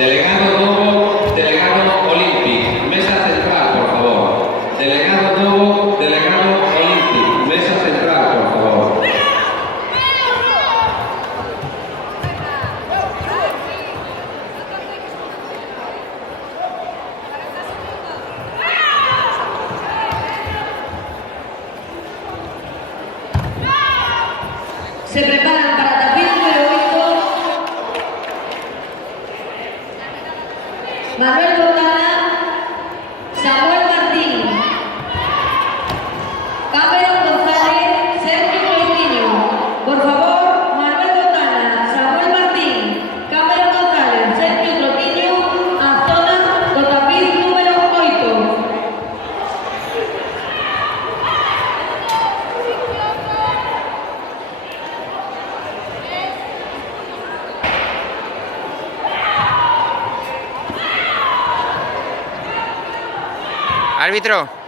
Delegado Novo, delegado Olympic, mesa central, por favor. Delegado Novo, delegado Olympic, mesa central, por favor. Se preparan para tapir número 8. Manuel Botana, Samuel Martín, Cameron González, Sergio Troitiño. Por favor, Manuel Botana, Samuel Martín, Cameron González, Sergio Troitiño, a zona do tapiz número 8. Árbitro.